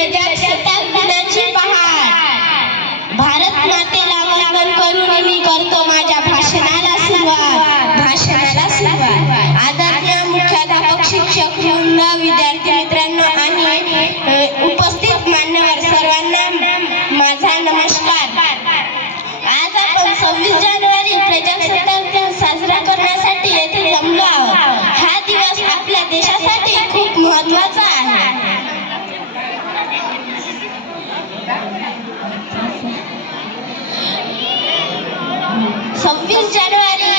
प्रजासत्ताक दिनाची पहाट भारत मातेला वंदन करून मी करतो माझ्या भाषणाला सुरुवात आदरणीय मुख्याध्यापक शिक्षक वृंद विद्यार्थी मित्रांनो आणि उपस्थित मान्यवर सर्वांना माझा नमस्कार। आज आपण 26 जानेवारी प्रजासत्ताक दिन साजरा करण्यासाठी येथे जमलो आहोत। हा दिवस आपल्या देशासाठी खूप महत्त्वाचा आहे। 26 जानेवारी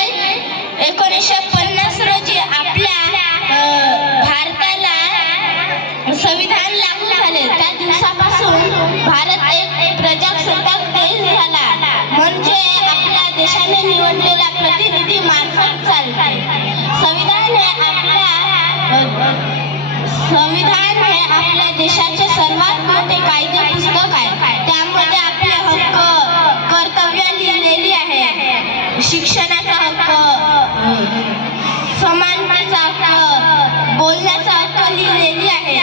1950 रोजी आपल्या भारताला संविधान लागू झाले। त्या दिवसापासून भारत एक प्रजासत्ताक देश झाला, म्हणजे आपल्या देशाने निवडलेल्या प्रतिनिधी मार्फत चालते। संविधान हे आपल्या देशाचे सर्वात मोठे कायदे पुस्तक आहे। त्यामध्ये आपले हक्क कर्तव्य लिहिलेली आहे। शिक्षणाचा हक्क, समानतेचा हक्क, बोलण्याचा हक्क लिहिलेली आहे।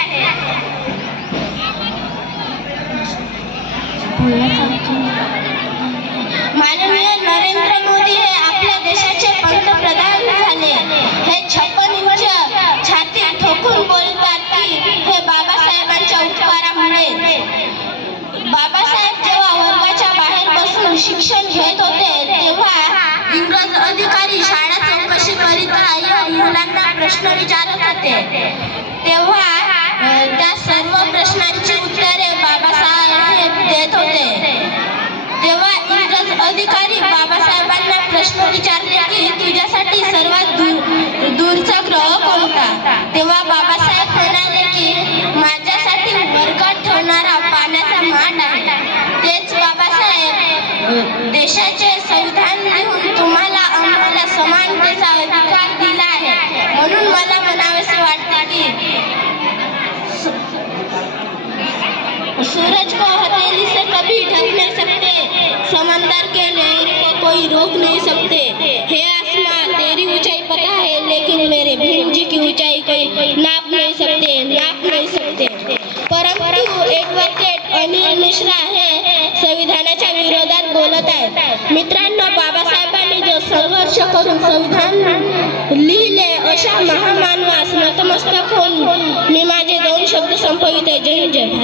माननीय नरेंद्र मोदी हे आपल्या देशाचे पंतप्रधान झाले। हे 56 इंच छाती ठोकून बोलतात की हे बाबासाहेबांच्या उपकारामुळे। बाबासाहेब जेव्हा वर्गाच्या बाहेर बसून शिक्षण घेत होते तेव्हा इंग्रज अधिकारी शाळा चौकशी करिता या मुलांना प्रश्न विचारत होते। तेव्हा त्या सर्व प्रश्नांची उत्तरे बाबासाहेब देत होते। तेव्हा इंग्रज अधिकारी बाबासाहेबांना प्रश्न विचारले की तुझ्यासाठी सर्वात दूरचा ग्रह कोणता? तेव्हा बाबासाहेब म्हणाले की माझ्यासाठी वर्गात ठेवणारा पाण्याचा माठ आहे। तेच बाबासाहेब देशाचे संविधान लिहून तुम्हाला आम्हाला समानतेचा अधिकार दिला आहे। म्हणून मला म्हणावेसे वाटते की सूरज को हथेली से कभी ढक नहीं सकते, समंदर के लहर को कोई रोक नहीं सकते। हे आसमां तेरी ऊंचाई पता है, लेकिन मेरे भीम जी की ऊंचाई कोई नाप नहीं सकते। परंतु एडव्होकेट अनिल मिश्रा हे संविधानाच्या विरोधात बोलत आहेत। मित्रांनो, बाबासाहेबांनी जो संघर्ष करून संविधान लिहिले अशा महामानवास नतमस्तक होऊन मी माझे 2 शब्द संपविते। जय जय।